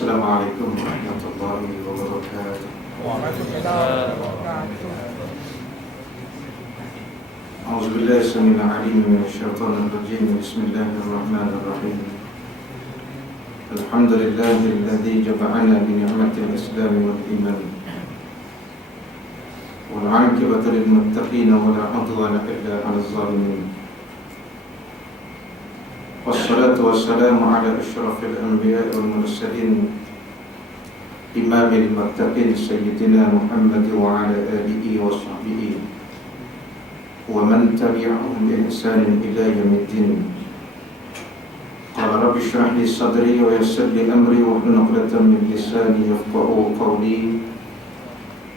Assalamualaikum warahmatullahi wabarakatuh. Waalaikumsalam warahmatullahi A'udzubillahi samil alim minasyaitonir rajim. Bismillahirrahmanirrahim. Alhamdulillahilladzi jama'ana bi ni'matil Islam wal iman. Wal 'aqibatu lil muttaqin wa la 'udwana illa 'alal zalimin. Wassalatu wassalamu ala asyrafil anbiya'i wal mursalin imamil muttaqin sayyidina Muhammad wa ala alihi wa sahbihi wa man tabi'ahum bi ihsanin ila yaumiddin. Qala rabbi shrah li sadri wa yassir li amri wa hlul 'uqdatam min lisani yafqahu qawli.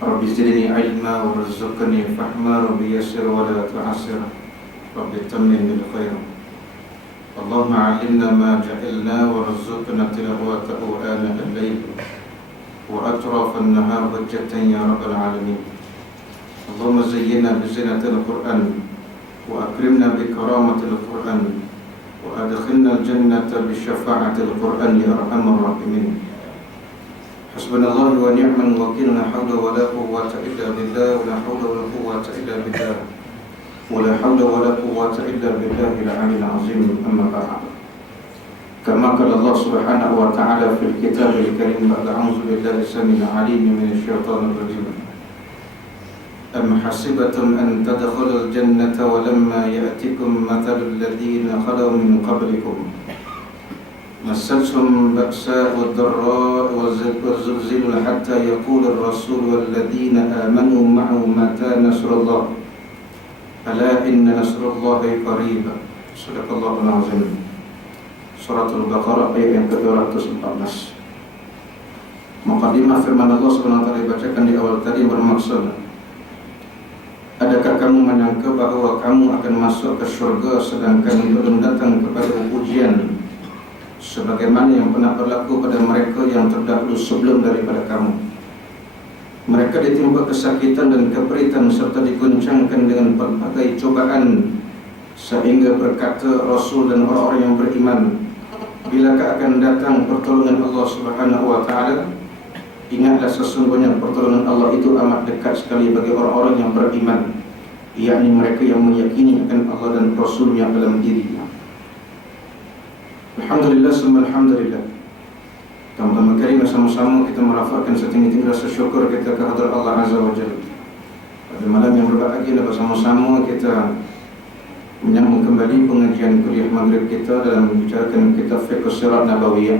Rabbi zidni ilma wa rzuqni fahma. Rabbi yassir wa la tu'assir. Rabbi tammim bil khair. Allahumma 'allimna ma jahilna warzuqna tilawatahu ana al-layl wa atraf an-nahar hujjatan ya rabbal alamin. Allahumma zayyinna bi zinatil Qur'an wa akrimna bi karamatil Qur'an wa adkhilna al-jannata bi syafa'atil Qur'an ya arhamar rahimin. Hasbunallahu wa ni'mal wakeel. La haula wa la quwwata illa billah. La haula wa la quwwata illa billah. ولا حول ولا قوة إلا بالله العلي العظيم. أما بعد. كما قال الله سبحانه وتعالى في الكتاب الكريم بعد أعوذ بالله السميع العليم من الشيطان الرجيم. أم حسبتم أن تدخلوا الجنة ولما يأتكم مثل الذين خلوا من قبلكم مستهم بأساء والضراء وزلزلوا حتى يقول الرسول والذين آمنوا معه متى نصر الله Ala inna nasrullahi qarib. Sadaqallahul azim. Suratul Baqarah ayat yang ke-214. Muqaddimah firman Allah Subhanahu wa taala dibacakan di awal tadi bermaksud, adakah kamu menyangka bahwa kamu akan masuk ke surga sedangkan belum datang kepada ujian sebagaimana yang pernah berlaku pada mereka yang terdahulu sebelum daripada kamu? Mereka ditimpa kesakitan dan keperitan serta diguncangkan dengan berbagai cobaan sehingga berkata Rasul dan orang-orang yang beriman, bilakah akan datang pertolongan Allah Subhanahu wa taala? Ingatlah sesungguhnya pertolongan Allah itu amat dekat sekali bagi orang-orang yang beriman, yakni mereka yang meyakini akan Allah dan Rasul-Nya dalam dirinya. Alhamdulillah summa alhamdulillah. Teman-teman karim, sama-sama kita merafakkan setinggi-tinggi rasa syukur kita ke hadirat Allah Azza wa Jalla. Pada malam yang berbahagia bersama-sama kita menyambung kembali pengajian kuliah maghrib kita dalam membicarakan kitab Fiqh Sirat Nabawiyah.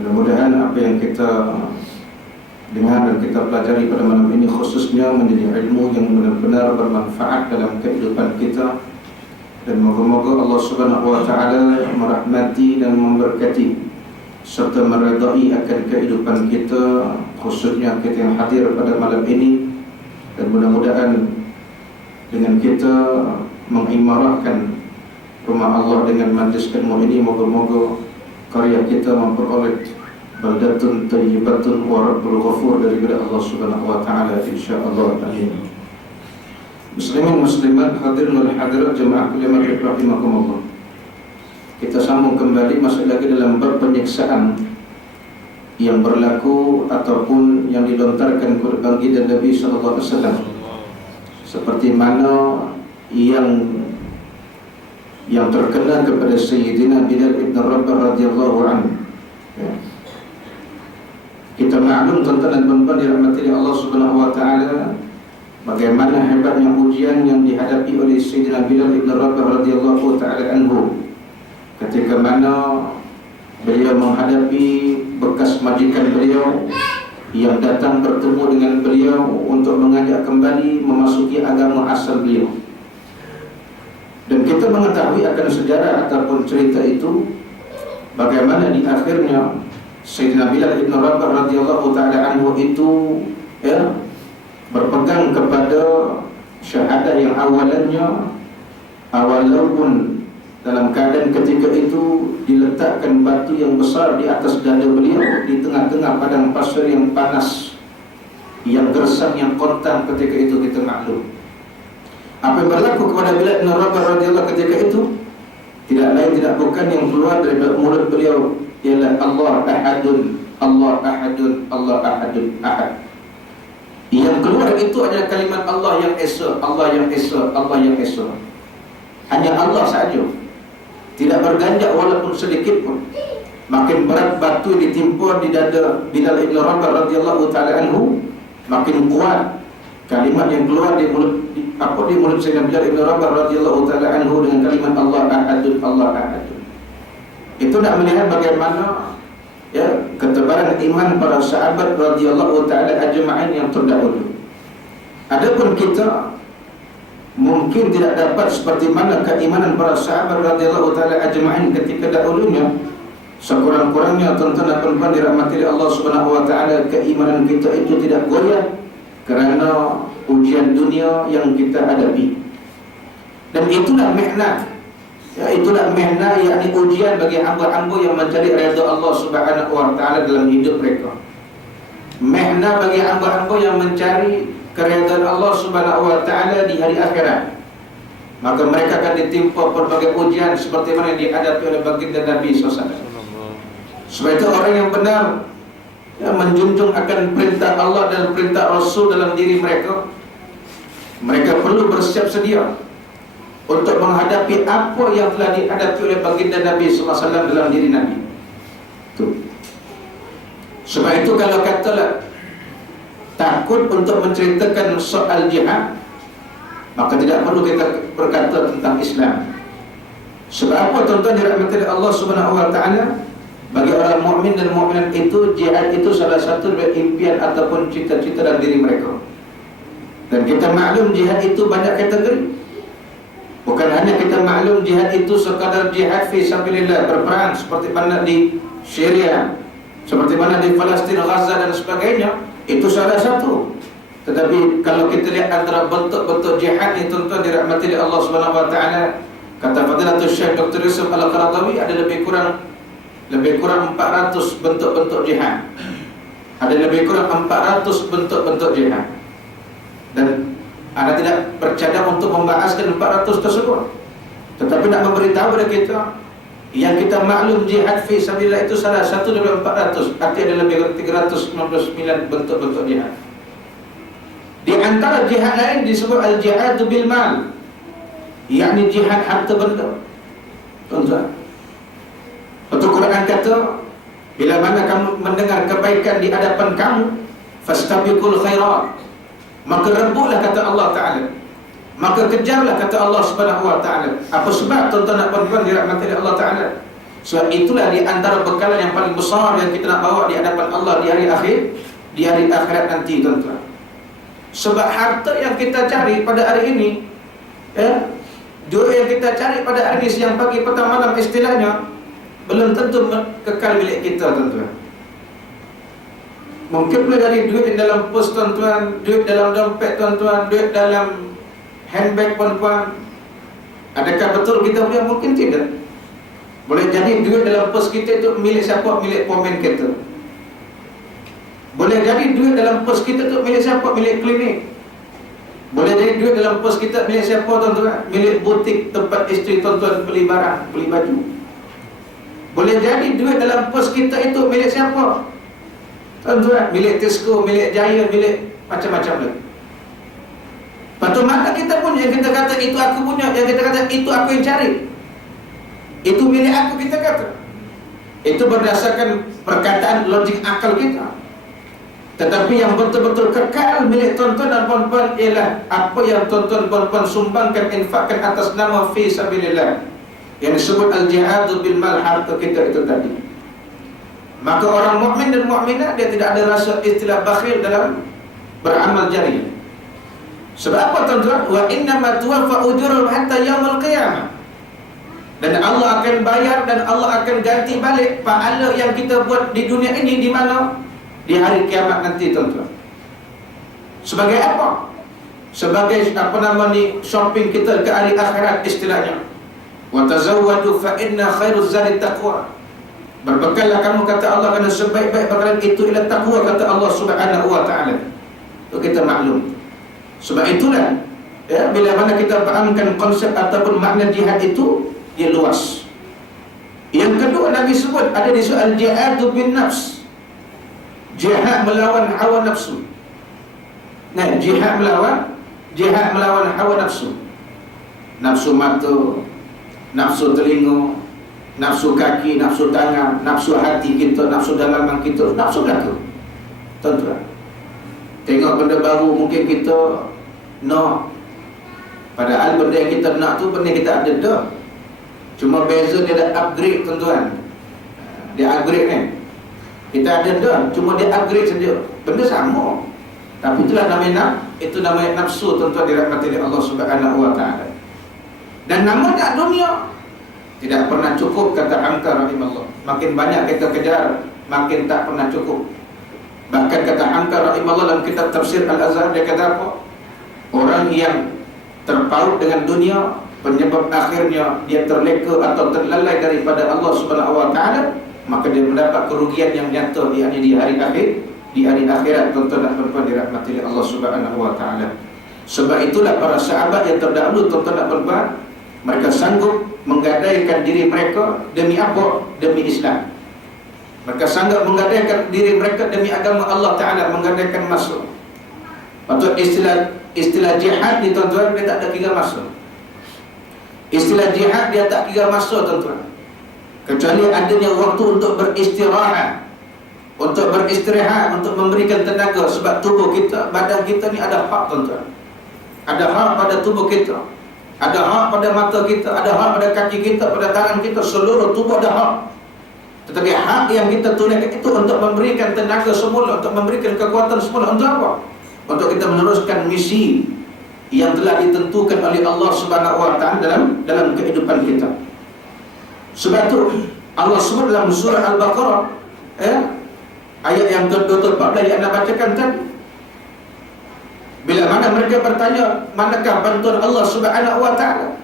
Mudah-mudahan apa yang kita dengar dan kita pelajari pada malam ini khususnya menjadi ilmu yang benar-benar bermanfaat dalam kehidupan kita, dan moga-moga Allah Subhanahu wa taala merahmati dan memberkati serta meredai akan kehidupan kita, khususnya kita yang hadir pada malam ini, dan mudah-mudahan dengan kita mengimarahkan rumah Allah dengan majlis ilmu ini, moga-moga karya kita memperoleh baldatun thayyibatun wa rabbul ghafur daripada Allah Subhanahu wa taala insyaallah. Amin. Muslimin muslimat, hadirin wal hadirat jemaah kuliah maghrib rahimakumullah. Kita sambung kembali masih lagi dalam bab penyiksaan yang berlaku ataupun yang dilontarkan kepada baginda Nabi sallallahu alaihi wasallam, seperti mana yang terkena kepada Sayyidina Bilal ibn Rabah radhiyallahu anhu. Kita maklum tuan-tuan dan puan-puan dirahmati Allah Subhanahu wa taala, bagaimana hebatnya ujian yang dihadapi oleh Sayyidina Bilal ibn Rabah radhiyallahu taala anhu ketika mana beliau menghadapi bekas majikan beliau yang datang bertemu dengan beliau untuk mengajak kembali memasuki agama asal beliau. Dan kita mengetahui akan sejarah ataupun cerita itu, bagaimana di akhirnya Sayyidina Bilal ibn Rabah radhiyallahu ta'ala anhu itu berpegang kepada syahadah yang awalannya, walaupun dalam keadaan ketika itu diletakkan batu yang besar di atas dada beliau di tengah-tengah padang pasir yang panas, yang gersang, yang kontan ketika itu, kita maklum. Apa yang berlaku kepada Bilal bin Rabah radhiyallahu ketika itu tidak lain tidak bukan yang keluar dari mulut beliau ialah Allah ahadun Allah ahadun, Allah ahadun, ahad. Yang keluar itu adalah kalimat Allah yang esa, Allah yang esa, Allah yang esa. Hanya Allah sahaja, tidak berganjak walaupun sedikit pun. Makin berat batu ditimpa di dada Bilal ibn Rabah radhiyallahu ta'ala anhu, makin kuat kalimat yang keluar di mulut Sayyidina Bilal ibn Rabah radhiyallahu ta'ala anhu dengan kalimat Allah ahadun, Allah ahadun. Itu nak melihat bagaimana ketebaran iman para sahabat radhiyallahu ta'ala ajma'in yang terdahulu. Adapun kita mungkin tidak dapat seperti mana keimanan para sahabat radhiyallahu ta'ala ajma'in ketika dahulunya. Sekurang-kurangnya tuan-tuan dan puan-puan dirahmati oleh Allah Subhanahu wa taala, keimanan kita itu tidak goyah kerana ujian dunia yang kita hadapi. Dan itulah mihnah. Itulah mihnah, yakni ujian bagi hamba-hamba yang mencari redha Allah Subhanahu wa taala dalam hidup mereka. Mihnah bagi hamba-hamba yang mencari keredaan Allah Subhanahu wa taala di hari akhirat. Maka mereka akan ditimpa berbagai ujian seperti mana yang dihadapi oleh baginda Nabi SAW. Sebab itu orang yang benar menjunjung akan perintah Allah dan perintah Rasul dalam diri mereka, mereka perlu bersiap sedia untuk menghadapi apa yang telah dihadapi oleh baginda Nabi SAW dalam diri Nabi. Sebab itu kalau katalah takut untuk menceritakan soal jihad, maka tidak perlu kita berkata tentang Islam. Sebab apa tuan-tuan dirahmati oleh Allah Subhanahu wa taala? Bagi orang mukmin dan mukminat itu, jihad itu salah satu dari impian ataupun cita-cita dalam diri mereka. Dan kita maklum jihad itu banyak kategori. Bukan hanya kita maklum jihad itu sekadar jihad fi sabilillah, berperang seperti mana di Syria, seperti mana di Palestin, Gaza dan sebagainya, itu salah satu. Tetapi kalau kita lihat antara bentuk-bentuk jihad ini, tuan-tuan dirahmati oleh Allah Subhanahu wa taala, kata Fadilatul Syekh Dr. Yusuf Al-Qaradawi, ada lebih kurang 400 bentuk-bentuk jihad. Ada lebih kurang 400 bentuk-bentuk jihad. Dan Anda tidak bercadang untuk membahaskan 400 tersebut, tetapi nak memberitahu kepada kita yang kita maklum jihad fi sabilillah itu salah satu dari 400. Artinya ada lebih kurang 399 bentuk-bentuk jihad. Di antara jihad lain disebut al-jihad bil mal, yakni jihad harta benda. Tuan-tuan, Al-Quran kata, bila mana kamu mendengar kebaikan di hadapan kamu, fastabiqul khairat, maka rebutlah kata Allah Ta'ala, maka kejarlah kata Allah Subhanahu wa ta'ala. Apa sebab tuan-tuan dan puan-puan dirahmati oleh Allah Ta'ala? Sebab itulah di antara bekalan yang paling besar yang kita nak bawa di hadapan Allah di hari akhir, di hari akhirat nanti, tuan-tuan. Sebab harta yang kita cari pada hari ini, duit yang kita cari pada hari ini, siang pagi petang malam istilahnya, belum tentu kekal milik kita, tuan-tuan. Mungkin boleh dari duit dalam pos, tuan-tuan, duit dalam dompet, tuan-tuan, duit dalam handbag, puan-puan. Adakah betul kita punya? Mungkin tidak. Boleh jadi duit dalam pos kita itu milik siapa? Milik pomen kita. Boleh jadi duit dalam pos kita itu milik siapa? Milik klinik. Boleh jadi duit dalam pos kita milik siapa, tuan-tuan? Milik butik tempat isteri tuan-tuan beli barang, beli baju. Boleh jadi duit dalam pos kita itu milik siapa, tuan-tuan? Milik Tesco, milik Jaya, milik macam-macam lagi. Lepas tu mana kita pun yang kita kata itu aku punya, yang kita kata itu aku yang cari, itu milik aku, kita kata. Itu berdasarkan perkataan logik akal kita. Tetapi yang betul-betul kekal milik tuan-tuan dan puan-puan ialah apa yang tuan-tuan dan puan-puan sumbangkan, infakkan atas nama fi sabilillah, yang disebut al-jihad bil mal, harta kita itu tadi. Maka orang mukmin dan mukminah dia tidak ada rasa istilah bakhil dalam beramal jariah. Sebab apa, tuan-tuan? Wa innama tuwaffa ujurul hatta yaumil qiyamah. Dan Allah akan bayar dan Allah akan ganti balik pahala yang kita buat di dunia ini di mana? Di hari kiamat nanti, tuan-tuan. Sebagai apa? Sebagai apa nama ni, shopping kita ke hari akhirat istilahnya. Wa tazawwadu fa inna khairuz zadi taqwa. Berbekallah kamu, kata Allah, kerana sebaik-baik bekalan itu ialah taqwa, kata Allah Subhanahu wa taala. Itu kita maklum. Sebab itulah bila mana kita fahamkan konsep ataupun makna jihad itu, dia luas. Yang kedua Nabi sebut ada di soal jihad bin nafs. Jihad melawan hawa nafsu. Nah, jihad melawan hawa nafsu. Nafsu mata, nafsu telinga, nafsu kaki, nafsu tangan, nafsu hati kita, nafsu dalaman kita, nafsu belaka. Tuan-tuan, tengok benda baru mungkin kita nak, padahal benda yang kita nak tu benda kita ada dah. Cuma beza dia dah upgrade, tuan-tuan. Dia upgrade kan. Kita ada dah, cuma dia upgrade saja. Benda sama. Tapi itulah namanya nafsu, tuan-tuan, dirahmati oleh Allah Subhanahu wa taala. Dan namanya dunia tidak pernah cukup, kata Hamka rahimahullah. Makin banyak kita kejar, makin tak pernah cukup. Bahkan kata Hamka rahimahullah dalam kitab tafsir Al-Azhar, dia kata apa? Orang yang terpaut dengan dunia, penyebab akhirnya dia terleka atau terlalai daripada Allah Subhanahu wa taala, maka dia mendapat kerugian yang nyata di hari akhir, di hari akhirat, tuan-tuan dan puan-puan dirahmati oleh Allah Subhanahu wa taala. Sebab itulah para sahabat yang terdahulu, tuan-tuan dan puan-puan, mereka sanggup menggadaikan diri mereka demi apa? Demi Islam. Mereka sanggup menggadaikan diri mereka demi agama Allah Ta'ala, menggadaikan masa. Patut istilah jihad ni, tuan-tuan, dia tak ada kira masa. Istilah jihad dia tak kira masa, tuan-tuan, kecuali adanya waktu untuk beristirahat, untuk memberikan tenaga. Sebab tubuh kita, badan kita ni ada hak, tuan-tuan. Ada hak pada tubuh kita, ada hak pada mata kita, ada hak pada kaki kita, pada tangan kita, seluruh tubuh ada hak. Tetapi hak yang kita tunaikan itu untuk memberikan tenaga semula, untuk memberikan kekuatan semula. Untuk apa? Untuk kita meneruskan misi yang telah ditentukan oleh Allah Subhanahu wa taala dalam kehidupan kita. Sebab itu Allah sebut dalam surah Al-Baqarah, ayat yang ke-14 yang anda bacakan tadi. Bila mana mereka bertanya, manakah bantuan Allah Subhanahu wa taala?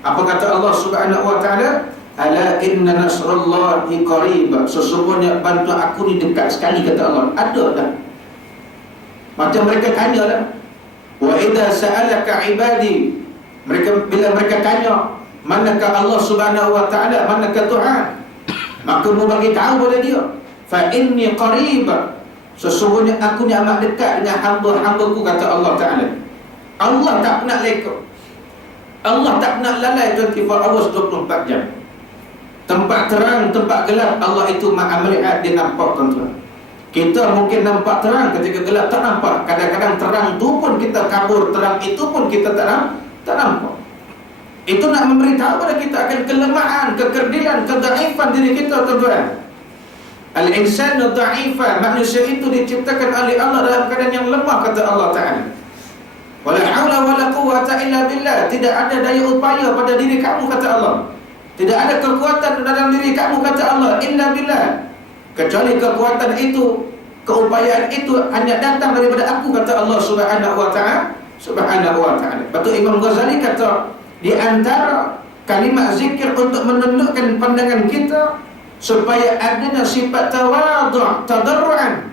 Apa kata Allah Subhanahu wa taala? Ala inna nasrallahi qarib. Sesungguhnya bantuan aku ni dekat sekali, kata Allah. Ada dah. Macam mereka tanya dah. Wa idza sa'alaka ibadi. Bila mereka tanya, manakah Allah Subhanahu wa taala, manakah Tuhan? Maka mu bagi tahu pada dia, fa inni qarib. Sesungguhnya aku ni amat dekat dengan hamba-hambaku, kata Allah Ta'ala. Allah tak pernah leka, Allah tak pernah lalai 24 hours 24 jam. Tempat terang, tempat gelap, Allah itu maha melihat, dia nampak, tuan-tuan. Kita mungkin nampak terang, ketika gelap tak nampak. Kadang-kadang terang tu pun kita kabur, terang itu pun kita tak nampak. Itu nak memberitahu pada kita akan kelemahan, kekerdilan, kedaifan diri kita, tuan-tuan. Al-insanu dha'ifa, manusia itu diciptakan oleh Allah dalam keadaan yang lemah, kata Allah Ta'ala. Wala haula wala quwwata illa billah. Tidak ada daya upaya pada diri kamu, kata Allah. Tidak ada kekuatan dalam diri kamu, kata Allah, illa billah. Kecuali kekuatan itu, keupayaan itu hanya datang daripada aku, kata Allah Subhanahu wa taala. Subhanahu wa taala. Betul Imam Ghazali kata, di antara kalimat zikir untuk menundukkan pandangan kita supaya adanya sifat tawadhu', tadarruan,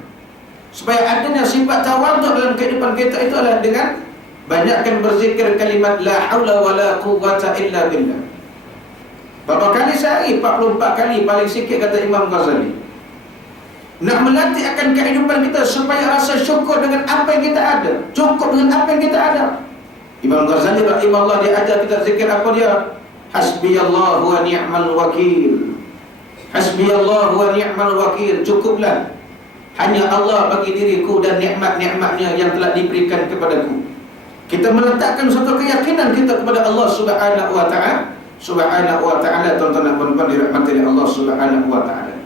supaya adanya sifat tawadhu' dalam kehidupan kita, itu adalah dengan banyakkan berzikir kalimat la haula wala quwwata illa billah. Berapa kali sehari? 44 kali paling sikit, kata Imam Ghazali. Nak melatih akan kehidupan kita supaya rasa syukur dengan apa yang kita ada, cukup dengan apa yang kita ada. Imam Ghazali rahimahullah, dia ajar kita zikir apa dia? Hasbiyallahu wa ni'mal wakil. Hasbiyallahu wa ni'mal wakil. Cukuplah, hanya Allah bagi diriku dan nikmat-nikmatnya yang telah diberikan kepadaku. Kita meletakkan suatu keyakinan kita kepada Allah Subhanahu wa taala. Subhanahu wa ta'ala, tuan-tuan dan puan-puan dirahmati oleh Allah Subhanahu wa ta'ala.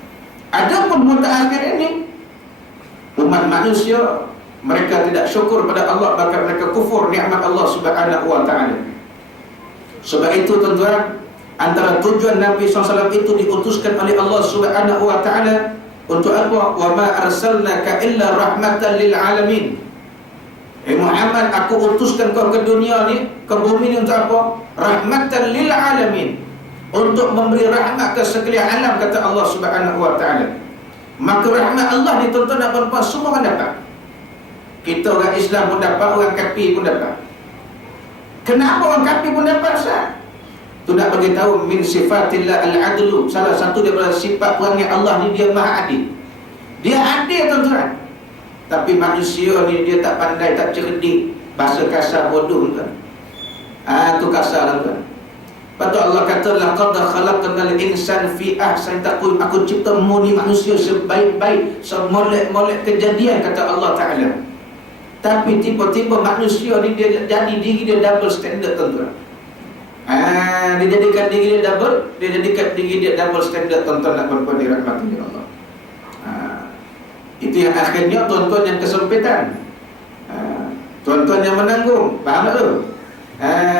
Adapun mutakhir ini, umat manusia, mereka tidak syukur pada Allah, bahkan mereka kufur nikmat Allah Subhanahu wa ta'ala. Sebab itu, tuan-tuan, antara tujuan Nabi SAW itu diutuskan oleh Allah Subhanahu wa ta'ala untuk apa? Wa ma arsalnaka illa rahmatan lil alamin. Muhammad, aku utuskan kau ke dunia ni, ke bumi ni untuk apa? Rahmatan lil alamin, untuk memberi rahmat ke sekalian alam, kata Allah Subhanahu wa taala. Maka rahmat Allah ni, tuan-tuan dan puan-puan, semua orang dapat. Kita orang Islam pun dapat, orang kafir pun dapat. Kenapa orang kafir pun dapat, Ustaz? Tu nak bagi tahu, min sifatillah al-adlu. Salah satu daripada sifat Tuhan yang Allah ni, dia maha adil. Dia adil tuan-tuan. Tapi manusia ni dia tak pandai, tak cerdik. Bahasa kasar bodoh tuan. Tu kasar tuan. Lepas tu Allah kata laqad khalaqnal insana fi ahsani taqwim. Aku cipta ni manusia sebaik-baik, semolek-molek kejadian, kata Allah Ta'ala. Tapi tiba-tiba manusia ni dia jadi diri dia double standard tuan-tuan. Dia jadikan diri dia double standard tuan-tuan dan puan-puan dirahmati Allah. Itu yang akhirnya tuan-tuan yang kesempitan, tuan-tuan yang menanggung. Faham tak tu?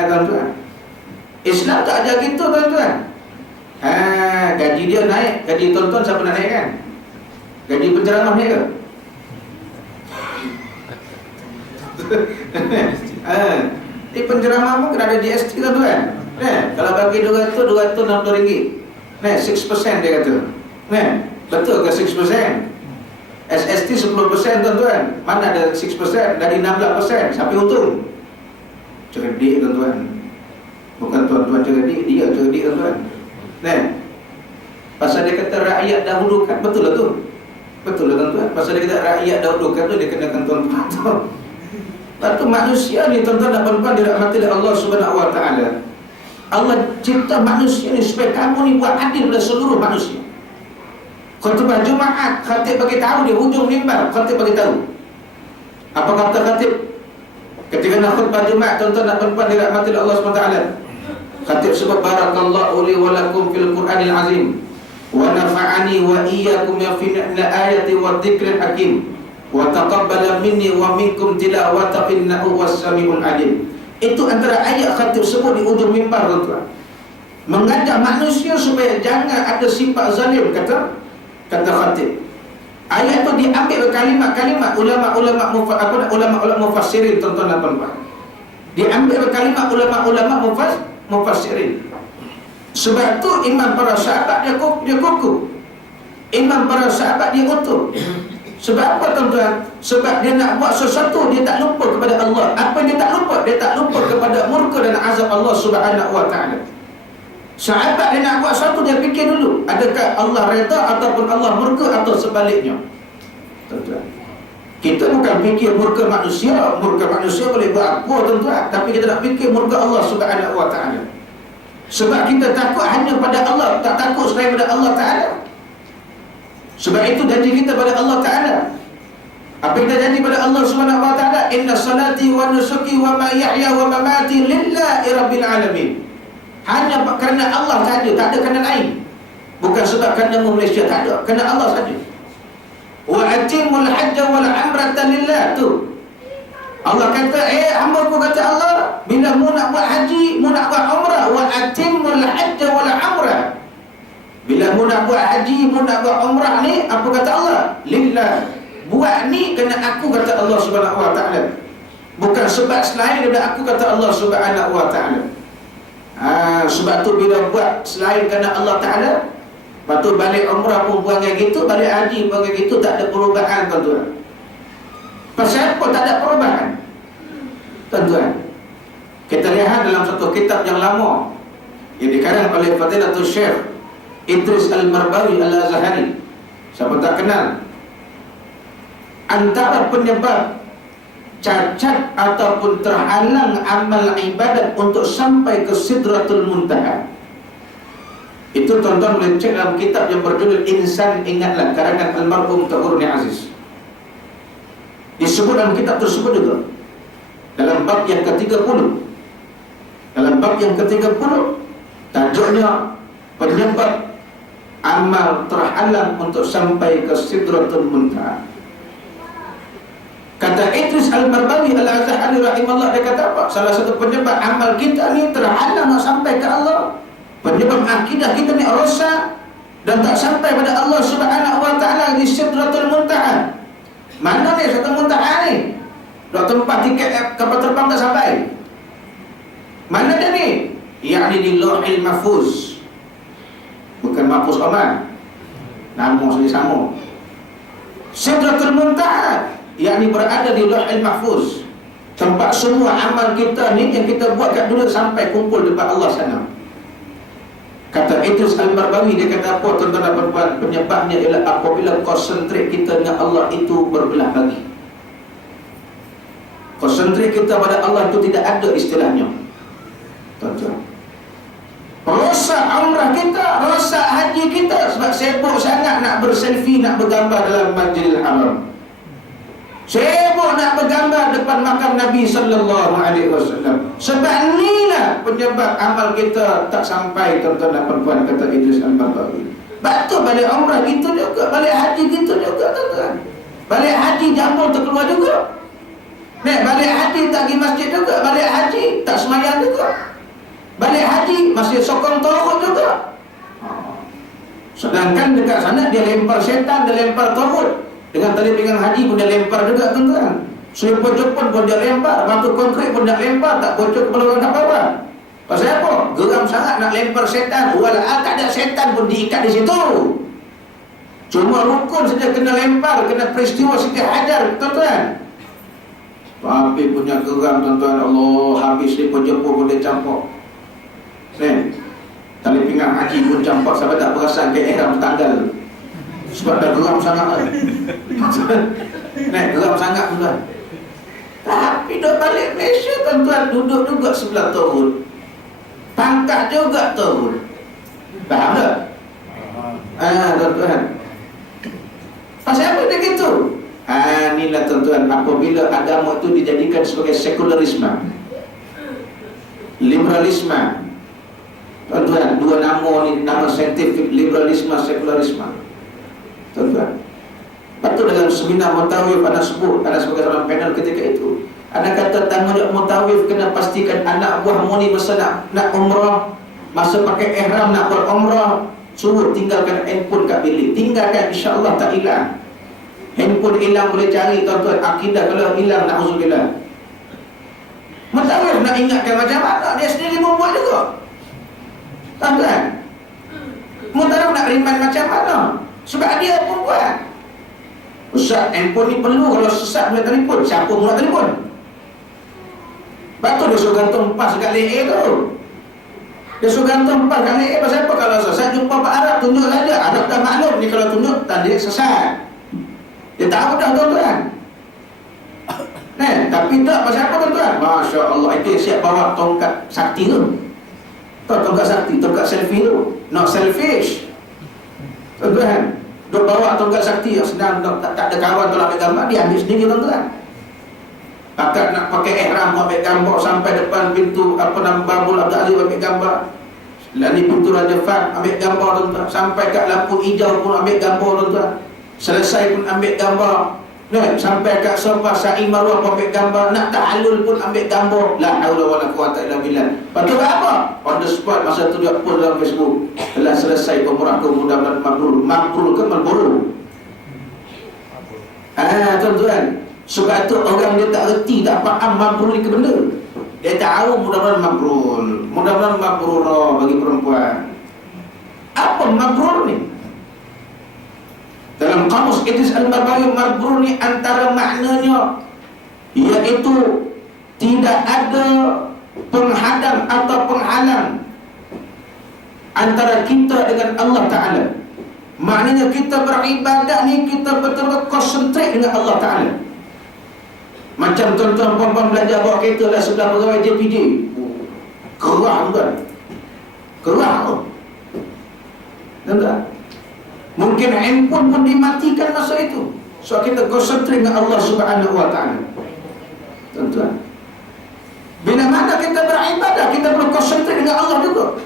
Tuan-tuan, Islam tak ajar gitu tuan-tuan. Gaji dia naik, gaji tuan-tuan siapa nak naikkan? Gaji penceramah ni ke? Di penceramah pun kena ada GST tuan-tuan. Kalau bagi 200 RM60. 6% dia kata. Betul ke 6%? SST 10% tuan-tuan. Mana ada 6%? Dari 16%. Siapa untung? Cerdik tuan-tuan. Bukan tuan-tuan cerdik, dia cerdik tuan-tuan. Pasal dia kata rakyat dahulukan. Betul lah tu. Betul lah tuan-tuan. Pasal dia kata rakyat dahulukan tu, dia kenakan tuan-tuan tu. Lepas tu manusia ni tuan-tuan dan puan-puan dirahmati oleh Allah Subhanahu Wa Ta'ala. Allah cipta manusia ni supaya kamu ni buat adil pada seluruh manusia. Khutbah Jumaat, khatib bagi tahu di hujung mimbar, khatib bagi tahu. Apa kata khatib? Ketika nak khutbah Jumaat, tuan-tuan dan puan-puan dirahmati oleh Allah Subhanahu Wa Ta'ala, khatib sebut barakallahu li wa lakum fil Qur'anil azim wa nafa'ani wa iyyakum fi ayati wa dzikril hakim wa taqabbala minni wa minkum tilawata innahu was-sami'ul alim. Itu antara ayat khatib sebut di ujung mimbar tuan-tuan. Mengajak manusia supaya jangan ada sifat zalim, kata khatib. Ayat itu diambil kalimat-kalimat ulama-ulama mufassirin tuan-tuan dan puan-puan. Diambil kalimat ulama-ulama mufassirin. Sebab tu imam para sahabat dia kukuh. Imam para sahabat dia utuh. Sebab apa tuan-tuan? Sebab dia nak buat sesuatu, dia tak lupa kepada Allah. Apa dia tak lupa? Dia tak lupa kepada murka dan azab Allah Subhanahu Wa Ta'ala. Sahabat dia nak buat sesuatu, dia fikir dulu, adakah Allah redha ataupun Allah murka atau sebaliknya. Tuan-tuan, kita bukan fikir murka manusia. Murka manusia boleh buat apa tuan-tuan, tapi kita nak fikir murka Allah Subhanahu Wa Ta'ala. Sebab kita takut hanya pada Allah, tak takut selain pada Allah Ta'ala. Sebab itu janji kita pada Allah Ta'ala. Apa kita janji pada Allah Subhanahu Wa Ta'ala? Inna salati wa nusuki wa ma yahya wa mamati lillahi rabbil alamin. Hanya kerana Allah saja, tak ada kerana lain. Bukan sebab kerana Malaysia, tak ada, kerana Allah saja. Wa atimul hajja wal umrata lillah. Tu Allah kata, hamba ku kata Allah, bila mu nak buat haji, mu nak buat umrah, wa atimul hajja wal umrah. Bila mu nak buat haji, mu nak buat umrah ni, apa kata Allah? Lillah. Buat ni kerana aku, kata Allah Subhanahu Wa Ta'ala. Bukan sebab selain daripada aku, kata Allah Subhanahu Wa Ta'ala. Sebab tu bila buat selain kerana Allah Ta'ala, lepas tu balik umrah pun buat kayak gitu, balik haji pun kayak gitu, tak ada perubahan tuan-tuan. Pasal apa tak ada perubahan? Tuan-tuan, kita lihat dalam satu kitab yang lama yang dikarang oleh Fadilatul Syekh Idris Al-Marbawi Al-Azhari. Siapa tak kenal? Antara penyebab cacat ataupun terhalang amal ibadat untuk sampai ke Sidratul Muntaha, itu tuan-tuan boleh cek dalam kitab yang berjudul Insan Ingatlah, karangan almarhum Taqurni Aziz. Disebut dalam kitab tersebut juga, dalam bab yang ke-30. Dalam bab yang ke-30, tajuknya penyebab amal terhalang untuk sampai ke Sidratul Muntaha. Kata Idris Al-Marbawi Al-Azhari rahimahullah, dia kata apa? Salah satu penyebab amal kita ni terhalang nak sampai ke Allah, penyebab akidah kita ni rosak dan tak sampai pada Allah Subhanahu Wa Ta'ala di Sidratul Muntaha. Mana ni Sidratul Muntaha ni? Dok tempat tiket kapal terbang tak sampai. Mana dia ni? Yakni di Lauhil Mahfuz. Bukan Mahfuz Oman, nama sendiri sama. Sidratul Muntaha yakni berada di Lauhil Mahfuz, tempat semua amal kita ni yang kita buat kat dunia sampai kumpul depan Allah sana. Kata Idris Al-Marbawi, dia kata apa tuan-tuan dan puan-puan? Penyebabnya ialah apabila konsentrik kita dengan Allah itu berbelah bagi. Konsentrik kita pada Allah itu tidak ada istilahnya, tuan-tuan. Rosak umrah kita, rosak haji kita sebab sibuk sangat nak berselfie, nak bergambar dalam Masjidil Haram. Sibuk nak bergambar depan makam Nabi sallallahu alaihi wasallam. Sebab inilah penyebab amal kita tak sampai, tuan-tuan dan puan-puan, kata Idris Al-Marbawi. Betul, balik umrah gitu juga, balik haji gitu juga, tuan-tuan. Balik haji jambul terkeluar juga. Balik haji tak pergi masjid juga, balik haji tak semayang juga. Balik haji masih sokong tauhid juga. Sedangkan dekat sana dia lempar setan, dia lempar tauhid. Dengan tali pinggang haji pun dia lempar juga, tuan-tuan. Seliput Jepun pun dia lempar, batu konkrit pun dia lempar, tak bocor kepala orang kat bawah. Pasal apa? Geram sangat nak lempar setan. Walau tak ada setan pun diikat di situ. Cuma rukun saja kena lempar, kena peristiwa Siti Hajar, tuan-tuan. Tapi punya geram, tuan-tuan. Allah, habis seliput Jepun pun dia campur. Tali pinggang haji pun campak sampai tak perasan ke ihram tanggal. Sebab dah geram sangat. Geram sangat, tuan. Tapi duduk balik Malaysia, tuan-tuan, duduk juga sebelah tauhid. Pangkat juga tauhid. Faham tak? Tuan-tuan. Pasal apa dia gitu? Inilah, tuan-tuan, apabila agama itu dijadikan sebagai sekularisme, liberalisme. Tuan-tuan, dua nama ni, nama saintifik, liberalisme, sekularisme. Tuan-tuan, betul dalam seminar Mutawif anak sebut, anak sebagai seorang panel ketika itu, anak kata tanggungjawab Mutawif kena pastikan anak buah muni masa nak umrah, masa pakai ihram nak berumrah, suruh tinggalkan handphone kat bilik. Tinggalkan, insya-Allah tak hilang. Handphone hilang boleh cari, tuan-tuan. Akidah kalau hilang, na'udzubillah. Mutawif nak ingatkan macam mana, dia sendiri membuat juga, tuan-tuan. Mutawif nak riman macam mana, sebab dia pun buat. Ustaz, handphone ni perlu kalau sesat boleh telefon. Siapa pun nak telefon? Betul dia suruh gantung pas kat leher tu. Dia suruh gantung pas kat leher. Pasal apa? Kalau sesat jumpa Pak Arab, tunjuk saja. Arab tak maklum ni, kalau tunjuk tanda dia sesat. Dia tahu dah, tuan-tuan. Tapi tak, pasal apa, tuan-tuan? Masya Allah, itu siap bawa tongkat sakti tu. Tahu tongkat sakti, tongkat selfie tu. Not selfish, tuan-tuan. Dia bawa tongkat sakti yang senang, tak ada kawan tu nak ambil gambar, dia ambil sendiri, tuan-tuan. Pakat nak pakai ihram, ambil gambar sampai depan pintu Babul Abdul Aziz, ambil gambar. Lalu pintu Raja Fahd, ambil gambar, tuan-tuan. Sampai kat lampu hijau pun ambil gambar, tuan-tuan. Selesai pun ambil gambar. Sampai kat sofa Sa'i Marwah pun ambil gambar. Nak ta'alul pun ambil gambar. La haula wala quwata illa billah. Lepas apa? On the spot, masa tu dia post dalam Facebook, telah selesai umrahku, mudah-mudahan mabrur. Mabrur ke mabrur? Tuan-tuan, sebab tu orang dia tak reti, tak faham mabrur ni ke benda. Dia tahu mudah-mudahan mabrur, mudah-mudahan mabrur bagi perempuan. Apa mabrur ni? Dalam kamus Idris Al-Marbawi, mabrur ni antara maknanya iaitu tidak ada penghadang atau penghalang antara kita dengan Allah Ta'ala. Maknanya kita beribadat ni, kita betul-betul konsentrate dengan Allah Ta'ala. Macam tuan-tuan puan-puan belajar bawa kereta lah sebelah pegawai JPJ, kerah, tuan. Kerah tu, tuan-tuan. Mungkin handphone pun dimatikan masa itu. So kita konsentrate dengan Allah Subhanahu wa Ta'ala, tuan-tuan. Bila mana kita beribadah, kita perlu konsentrate dengan Allah juga.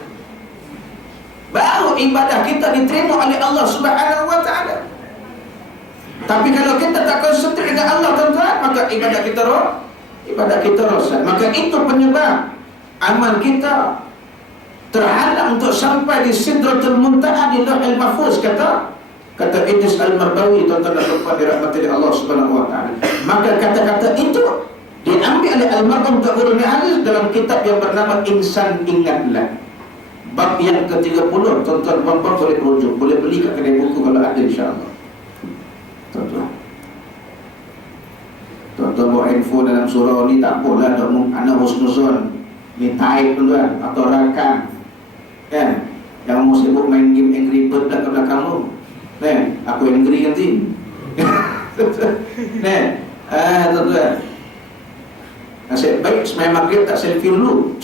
Baru ibadah kita diterima oleh Allah Subhanahu wa Ta'ala. Tapi kalau kita tak konsentrate dengan Allah, tuan-tuan, maka ibadah kita rosak. Maka itu penyebab amal kita terhalang untuk sampai di Sidratul Muntaha, di Lauhul Mahfuz, kata Idris Al-Marbawi, tuan-tuan dan puan dirahmati oleh Allah Subhanahu wa Ta'ala. Maka kata-kata itu diambil oleh Al-Marhum Taqulul Haris dalam kitab yang bernama Insan Ingatlah, bab yang ke-30. Tuan-tuan puan-puan boleh merujuk, boleh beli kat kedai buku kalau ada, insya-Allah. Tuan-tuan bawa handphone dalam surau ni tak apalah, anak husnuzon ni type, tuan-tuan, atau rakam kan, yang Kamu sibuk main game Angry Bird dah ke belakang lu. Aku angry nanti. Tuan-tuan. Nasib baik sembahyang maghrib tak selfie dulu.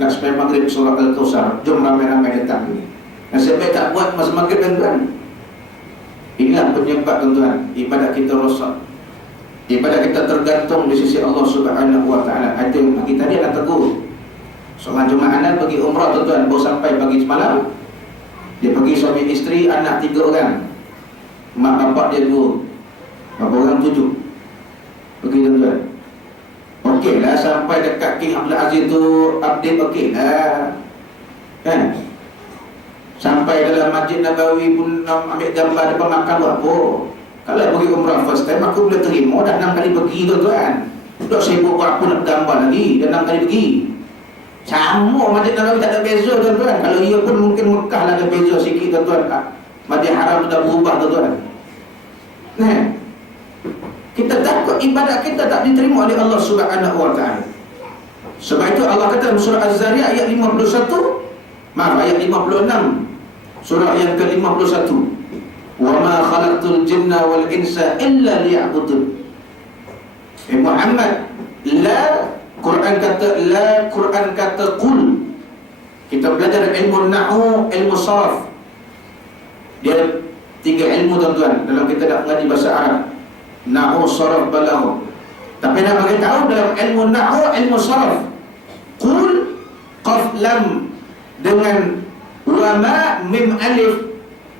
Nak sembahyang maghrib surah Al-Kausar. Jom ramai-ramai datang ni. Nasib baik tak buat masa maghrib, tuan-tuan. Inilah penyebab, tuan-tuan, ibadat kita rosak. Ibadat kita tergantung di sisi Allah Subhanahu wa taala. Ada pagi tadi akan tegur. Seorang jemaah pergi umrah, tuan-tuan, baru sampai pagi semalam. Dia pergi suami isteri, anak 3 orang. Mak bapak dia 2. Berapa orang? 7. Pergi, tuan-tuan. Okey lah, sampai dekat King Abdul Aziz tu update okey lah. Kan? Sampai dalam Masjid Nabawi pun ambil gambar depan makam buat apa? Kalau pergi umrah first time aku boleh terima, dah 6 kali pergi, tuan-tuan. Duk sibuk buat apa nak gambar lagi, dah 6 kali pergi. Sama Masjid Nabawi tak ada beza, tuan-tuan. Kalau ia pun mungkin Mekah lah ada beza sikit, tuan-tuan. Masjid Haram tu dah berubah, tuan-tuan. Nah, kita takut ibadat kita tak diterima oleh Allah Subhanahu wa taala. Sebab itu Allah kata dalam surah Az-Zariyat ayat 51, ayat 56. Surah yang ke-51. Wa ma khalaqtul jinna wal insa illa liya'budun. Muhammad, Quran kata qul. Kita belajar ilmu nahwu, ilmu saraf. Dia 3 ilmu, tuan-tuan, dalam kita nak mengaji bahasa Arab. Nahwu, saraf, balaghah. Tapi nak bagi tahu dalam ilmu nahwu, ilmu saraf, qul, qaf, lam dengan wa ma, mim, alif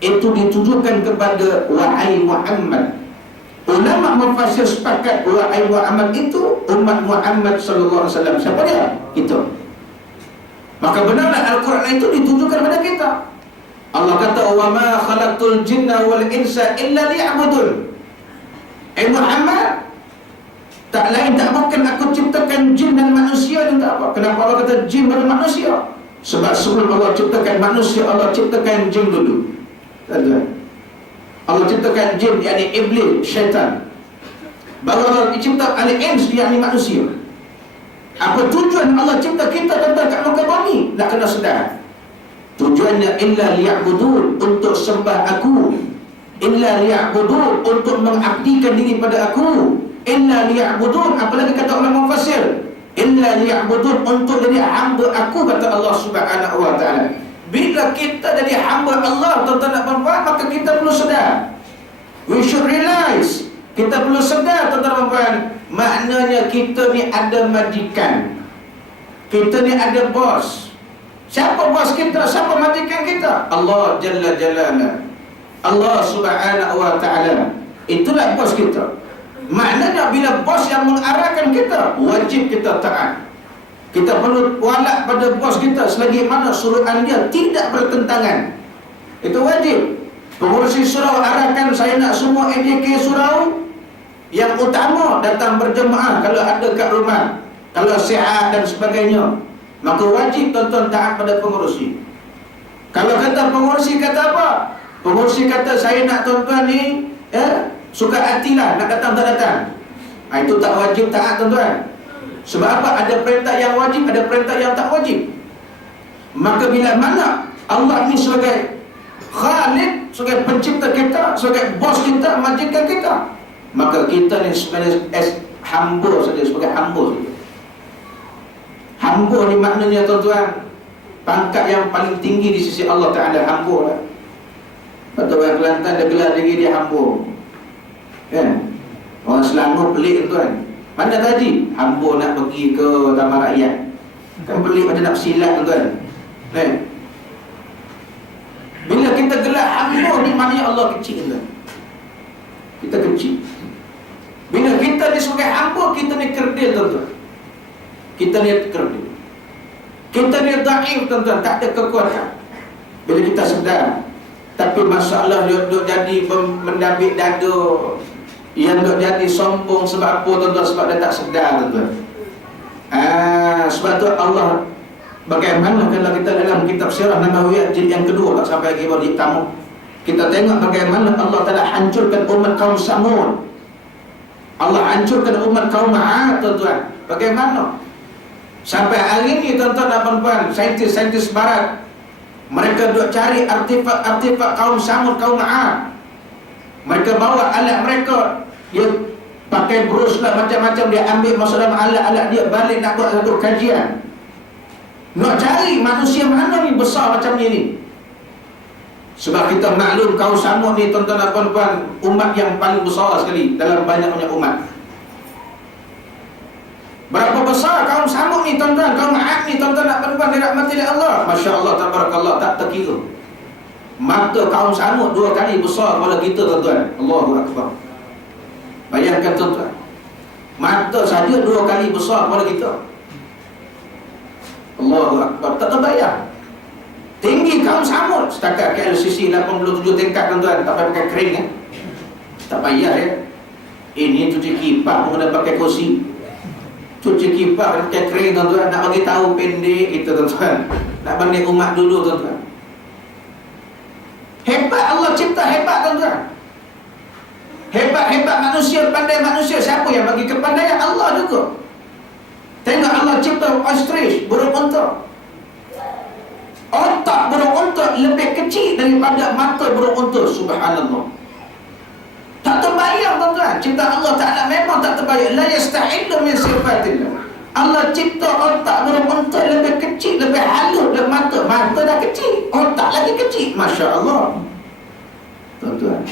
itu ditujukan kepada wahai Muhammad. Ulama mufasir sepakat wahai Muhammad itu umat Muhammad sallallahu alaihi wasallam. Siapa dia? Kita. Maka benarlah Al-Quran itu ditujukan kepada kita. Allah kata wa ma khalaqtul jinna wal insa illa liya'budun. Muhammad, tak lain tak bukan aku ciptakan jin dan manusia dan tak apa. Kenapa Allah kata jin dan manusia? Sebab sebelum Allah ciptakan manusia, Allah ciptakan jin dulu. Allah ciptakan jin, yakni iblis, syaitan. Baru Allah cipta al-ins, yakni manusia. Apa tujuan Allah cipta kita tentang kat muka bumi? Nak kena sedar. Tujuannya illa liya'budun, untuk sembah aku. Illa liya'budun, untuk mengabdikan diri pada aku. Illa liya'budun, apalagi kata ulama mufassir, illa liya'budun, untuk jadi hamba aku, kata Allah Subhanahu wa taala. Bila kita jadi hamba Allah, tuan-tuan dan puan-puan, maka kita perlu sedar. We should realize, kita perlu sedar, tuan-tuan dan puan-puan, maknanya kita ni ada majikan. Kita ni ada bos. Siapa bos kita? Siapa majikan kita? Allah Jalla Jalala, Allah Subhanahu wa ta'ala. Itulah bos kita. Maknanya bila bos yang mengarahkan kita, wajib kita taat. Kita perlu walak pada bos kita selagi mana suruhan dia tidak bertentangan. Itu wajib. Pengurusi surau arahkan saya nak semua ADK surau yang utama datang berjemaah kalau ada kat rumah, kalau sihat dan sebagainya, maka wajib tuan-tuan taat pada pengurusi. Kalau kata pengurusi kata apa? Pengurusi kata saya nak tuan-tuan ni suka hatilah, nak datang tak datang, itu tak wajib taat, tuan-tuan. Sebab apa? Ada perintah yang wajib, ada perintah yang tak wajib. Maka bila mana Allah ni sebagai Khalid, sebagai pencipta kita, sebagai bos kita, majikan kita, maka kita ni sebenarnya hamba saja, sebagai hamba saja. Hamba ni maknanya, tuan-tuan, pangkat yang paling tinggi di sisi Allah Ta'ala, hamba lah. Betul, orang Kelantan dia gelar diri dia hamba. Orang Selangor pelik, tuan. Mana tadi? Hamba nak pergi ke Taman Rakyat. Kan pelik macam nak silat, tuan. Bila kita gelar hamba ni, maknanya Allah kecil, tuan. Kita kecil. Bila kita ni sebagai hamba, kita ni kerdil, tuan-tuan. Kita ni kerdil. Kita ni dhaif, tuan-tuan, tak ada kekuatan. Bila kita sedar. Tapi masalah dia duk jadi mendabik dada, yang duk jadi sombong. Sebab apa, tuan-tuan? Sebab dia tak sedar, tuan-tuan. Sebab tu Allah, bagaimana kalau kita dalam kitab Sirah Nabawiyah jilid yang kedua, tak sampai lagi jilid tamu, kita tengok bagaimana Allah telah hancurkan umat kaum Samud. Allah hancurkan umat kaum Ma'ad, tuan-tuan. Bagaimana? Sampai hari ini, tuan-tuan dan puan-puan, saintis-saintis barat Mereka duk cari artefak kaum Samud, kaum Ad. Mereka bawa alat mereka, dia pakai brus lah macam-macam, dia ambil masuk dalam alat-alat dia, balik nak buat satu kajian. Nak cari manusia mana ni besar macam ni. Sebab kita maklum kaum Samud ni tuan-tuan dan puan-puan, umat yang paling besar sekali dalam banyak-banyak umat. Berapa besar kaum Samud ni tuan-tuan, kaum Ad ni tuan-tuan dan puan-puan dirahmati oleh Allah. Masya Allah, tabarakallah, tak terkira. Mata kaum Samud 2 kali besar daripada kita tuan-tuan. Allahu Akbar. Bayangkan tuan-tuan, mata saja 2 kali besar daripada kita. Allahu Akbar, tak terbayang. Tinggi kaum Samud, setakat KLCC 87 tingkat tuan-tuan, tak payah pakai kering tak payah Ini cuci kipas pun kena pakai kursi. Cuci kipas pakai kering tuan-tuan, nak bagi tahu pendek kita tuan-tuan. Nak banding umat dulu tuan-tuan. Hebat Allah cipta, hebat tuan-tuan. Hebat manusia, pandai manusia. Siapa yang bagi kepandaian? Allah juga. Tengok Allah cipta ostrich, burung unta. Otak burung unta lebih kecil daripada mata burung unta. Subhanallah. Tak terbayang tuan-tuan. Cipta Allah Ta'ala memang tak terbayang. La yasta'illu min sifatillah. Allah cipta otak burung unta lebih kecil, lebih halus dari mata. Mata dah kecil, otak lagi kecil. Masya Allah. Tuan-tuan,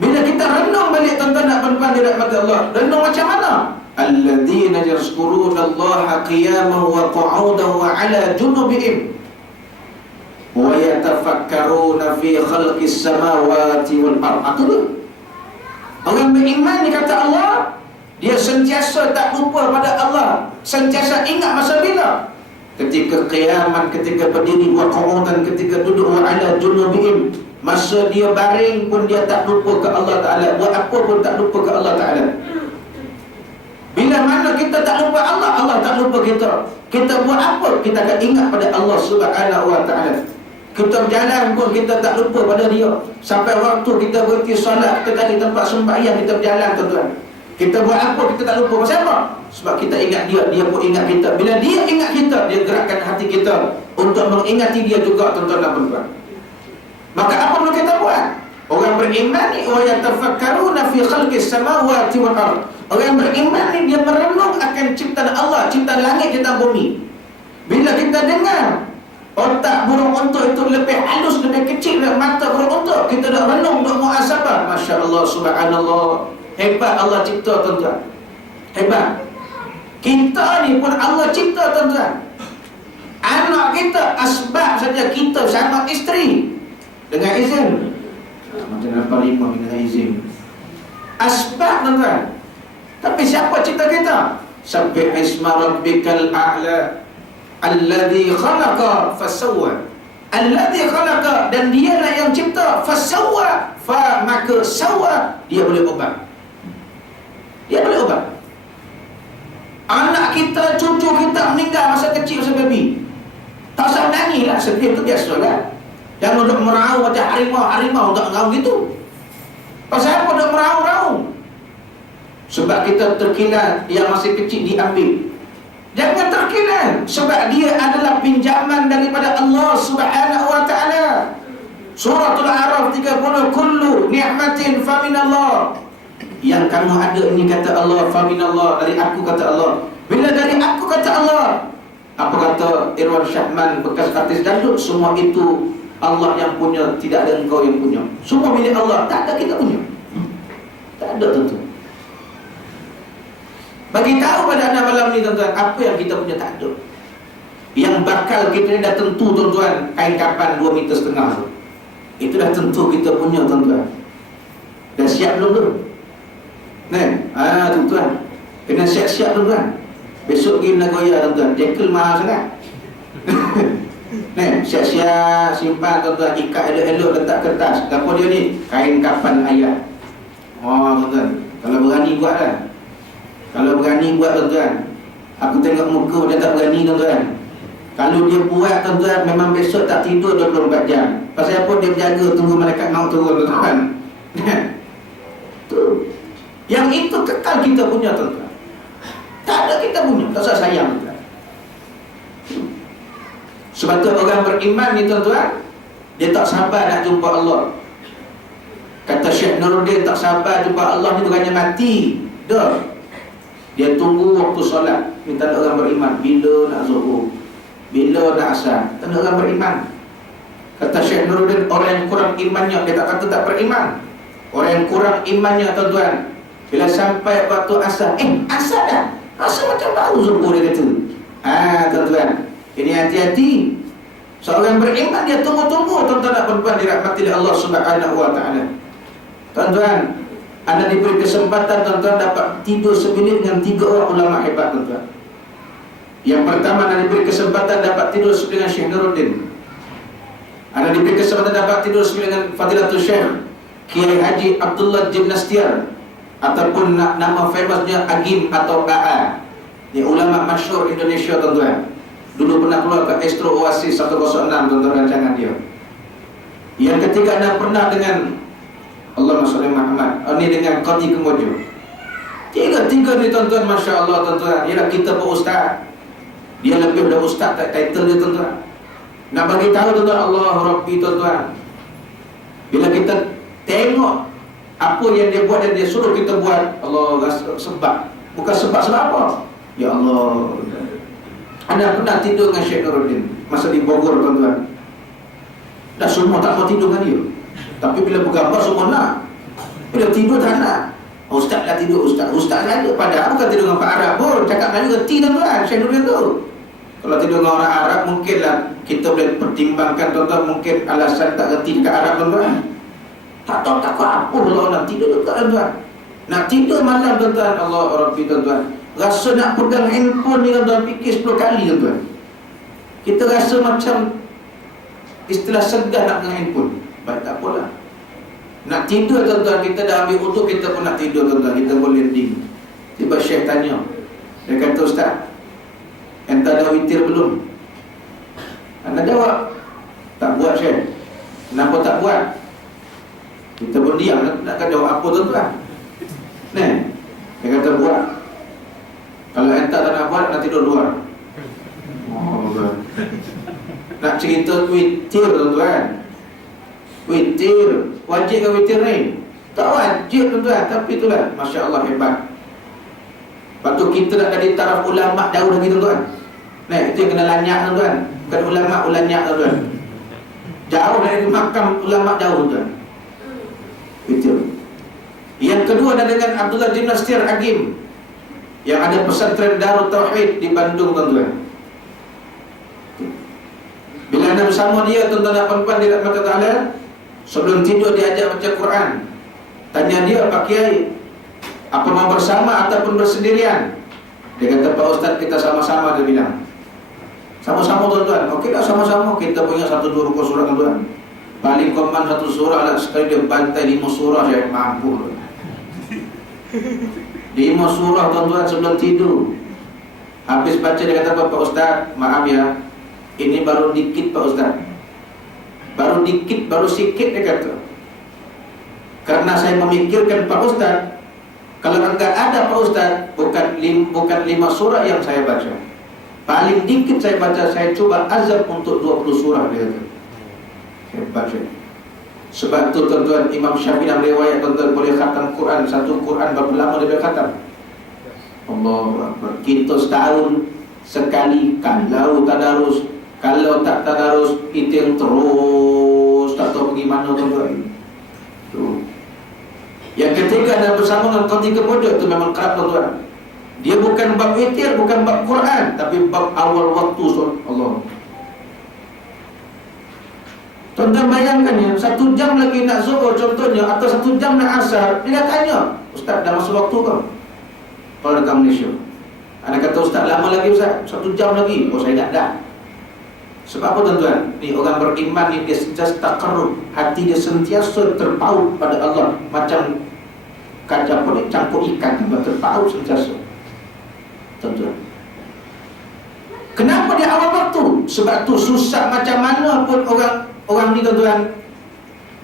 bila kita renung balik tuan-tuan nak puan-puan dirahmati Allah, renung macam mana? Alladzina yazkuruna Allah qiyaman wa qu'udan wa 'ala junubihim wa yatafakkaruna fi khalqis samawati wal ardh. Orang beriman ni kata Allah, dia sentiasa tak lupa pada Allah, sentiasa ingat masa bila? Ketika qiyaman, ketika berdiri, wa qu'udan, ketika duduk, wa 'ala junubihim, masa dia baring pun dia tak lupa ke Allah Ta'ala. Buat apa pun tak lupa ke Allah Ta'ala. Bila mana kita tak lupa Allah, Allah tak lupa kita. Kita buat apa, kita akan ingat pada Allah Subhanahu Wa Ta'ala. Kita berjalan pun kita tak lupa pada dia. Sampai waktu kita berhenti solat, kita cari tempat sembahyang, kita berjalan tuan-tuan. Kita buat apa, kita tak lupa. Pasal apa? Sebab kita ingat dia, dia pun ingat kita. Bila dia ingat kita, dia gerakkan hati kita untuk mengingati dia juga tuan-tuan dan puan-puan. Maka apa perlu kita buat? Orang beriman ni, wa yatafakkaruna fi khalqis samawati wal ardh. Orang beriman ni dia merenung akan ciptaan Allah, ciptaan langit, ciptaan bumi. Bila kita dengar otak burung unta itu lebih halus, lebih kecil dari mata burung unta, kita dah renung, dah muhasabah. Masya Allah, subhanallah. Hebat Allah cipta tuan-tuan. Hebat. Kita ni pun Allah cipta tuan-tuan. Anak kita asbab saja, kita sama isteri dengan izin. Macam nampak imam dengan izin. Asbab tuan-tuan. Tapi siapa cipta kita? Sabbih isma rabbikal a'la alladhi khalaqa fasawwa. Alladhi khalaqa, dan dialah yang cipta, fasawwa, fa maka sawwa, dia boleh ubah. Dia boleh ubah. Anak kita, cucu kita meninggal masa kecil, masa baby, tak usah nangis lah, sedih tu biasa kan. Jangan duduk meraung macam harimau tak meraung gitu. Pasal apa duduk meraung-raung? Sebab kita terkilat, yang masih kecil diambil. Jangan terkilat, sebab dia adalah pinjaman daripada Allah Subhanahu Wa Ta'ala. Suratul A'raf 30, kullu ni'matin faminallah. Yang kamu ada ini kata Allah, faminallah, dari aku kata Allah. Bila dari aku kata Allah, apa kata Irwan Syahman, bekas artis dangdut, semua itu Allah yang punya, tidak ada engkau yang punya. Semua milik Allah, tak ada kita punya. Tak ada tentu. Bagi tahu pada anda malam ni tuan-tuan, apa yang kita punya tak ada. Yang bakal kita ni dah tentu tuan-tuan, kain kapan 2,5 meter tu. Itu dah tentu kita punya tuan-tuan. Dah siap belum tu? Tuan-tuan, kena siap-siap tuan-tuan. Besok pergi Nagoya tuan-tuan, jekyll mahal sangat. Siap-siap simpan tuan-tuan, ikat elok-elok, letak kertas. Apa dia ni? Kain kapan ayat. Tuan-tuan, kalau berani buat lah. Kalau berani buat tuan-tuan. Aku tengok muka dia tak berani tuan-tuan. Kalau dia buat tuan-tuan, memang besok tak tidur 24 jam. Pasal apa? Dia berjaga tunggu malaikat maut turun tuan-tuan. Tu. Yang itu kekal kita punya tuan-tuan. Tak ada kita punya, tak usah sayang tuan-tuan. Sebab tu orang beriman ni tuan-tuan, dia tak sabar nak jumpa Allah. Kata Syekh Nuruddin, tak sabar jumpa Allah ni bukannya mati. Dah. Dia tunggu waktu solat. Ni tanda orang beriman. Bila nak zuhur, bila nak asar. Tanda orang beriman. Kata Syekh Nuruddin, orang yang kurang imannya, dia tak kata tak beriman. Orang yang kurang imannya tuan-tuan, bila sampai waktu asar, asar dah, asar macam baru zuhur, dia kata. Tuan-tuan, ini hati-hati. Seorang beriman dia tunggu-tunggu tuan-tuan dan puan-puan dirahmati oleh Allah Subhanahu wa taala. Tuan-tuan, anda diberi kesempatan tuan-tuan dapat tidur sebilik dengan 3 orang ulama hebat tuan-tuan. Yang pertama, anda diberi kesempatan dapat tidur sebilik dengan Syekh Nuruddin. Anda diberi kesempatan dapat tidur sebilik dengan Fadilatul Syekh Kiai Haji Abdullah Jimnastiar, ataupun nama famousnya Agim atau AA. Ini ulama masyhur Indonesia tuan-tuan. Dulu pernah keluar ke Astro Oasis 106 tuan-tuan rancangan dia. Yang ketiga, anda pernah dengan Allahumma sholli Muhammad, ini dengan Qadi Kemojo. Tiga ni tuan-tuan, Masya Allah tuan-tuan. Ialah kita pun ustaz, dia lebih dari ustaz, tak title dia tuan-tuan. Nak bagi tahu tuan-tuan, Allah Rabbi tuan-tuan. Bila kita tengok apa yang dia buat dan dia suruh kita buat, Allah rasa sebab. Bukan sebab apa? Ya Allah. Anda pernah tidur dengan Syekh Nuruddin masa di Bogor tuan-tuan. Dah semua tak mau tidur dengan dia. Tapi bila bergambar semua nak. Bila tidur tak nak. Ustaz lah tidur, Ustaz lah ada. Padahal bukan tidur dengan Pak Arab pun. Cakap Melayu reti tuan-tuan, Syekh Nuruddin tu. Kalau tidur dengan orang Arab, mungkinlah kita boleh pertimbangkan tuan-tuan. Mungkin alasan tak reti dekat Arab tuan-tuan. Tak tahu takut apa kalau orang tidur dekat tuan-tuan. Nak tidur malam tuan-tuan, Allah Rabbi tuan-tuan. Rasa nak pegang handphone ni tuan-tuan, fikir 10 kali tuan-tuan. Kita rasa macam istilah segar nak pegang handphone. Baik, tak apalah. Nak tidur tuan-tuan, kita dah ambil wudu, kita pun nak tidur tuan-tuan. Kita pun landing. Tiba Syekh tanya. Dia kata, Ustaz, ente dah witir belum? Anda jawab, tak buat Syekh. Kenapa tak buat? Kita pun diam, nak jawab apa tuan-tuan. Dia kata buat. Kalau ente tak nak buat, nak tidur luar. Nak cerita witir tuan-tuan. Witir, wajib ke witir ni? Tak wajib tuan-tuan, tapi itulah Masya Allah hebat. Lepas tu kita nak jadi taraf ulama' jauh lagi tuan-tuan. Itu yang kena lanyak tuan-tuan. Bukan ulama' ulanyak tuan-tuan. Jauh dari makam ulama' jauh tuan-tuan. Witir. Yang kedua adalah dengan Abdullah Jimnastiar Agim, yang ada pesantren Darut Tauhid di Bandung tuan-tuan. Bila anda bersama dia tuan-tuan dan puan-puan dirahmati Allah, sebelum tidur dia ajak baca Quran. Tanya dia, Pak Kiai, apa mau bersama ataupun bersendirian? Dia kata, Pak Ustaz, kita sama-sama. Dia bilang sama-sama tuan-tuan. Okey dah, sama-sama. Kita punya 1-2 rukun surah tuan-tuan. Paling koman 1 surah lah, sekali dia bantai 5 surah, saya mampu. 5 surah tuan-tuan sebelum tidur. Habis baca dia kata, Pak Ustaz, maaf ya, ini baru dikit Pak Ustaz. Baru dikit, baru sikit dia kata. Karena saya memikirkan Pak Ustaz, kalau enggak ada Pak Ustaz, bukan 5 surah yang saya baca. Paling dikit saya baca, saya coba azab untuk 20 surah dia kata. Hebat saya. Sebab tu tuan-tuan, Imam Syafi'i dalam riwayat tuan-tuan boleh khatam Quran, satu Quran berapa lama dia boleh khatam? Allahu Akbar. Kita setahun sekali kalau tadarus. Kalau tak tadarus, kita yang terus tak tahu bagaimana tuan-tuan. Yang ketiga adalah bersama dengan Qadi Kemojo. Itu memang kerap tuan-tuan. Dia bukan bab witir, bukan bab Quran, tapi bab awal waktu Allah. Tuan-tuan bayangkan ya, 1 jam lagi nak zuhur contohnya, atau 1 jam nak asar. Dia dah tanya, Ustaz dah masuk waktu ke? Kalau datang Malaysia, anda kata Ustaz lama lagi Ustaz, 1 jam lagi. Oh saya dah. Sebab apa tuan-tuan? Ni orang beriman ni, dia sentiasa taqarrub, hati dia sentiasa terpaut pada Allah. Macam kaca pun campur ikan, terpaut sentiasa. Tuan-tuan, kenapa dia awal waktu? Sebab tu susah macam mana pun orang ni tuan-tuan.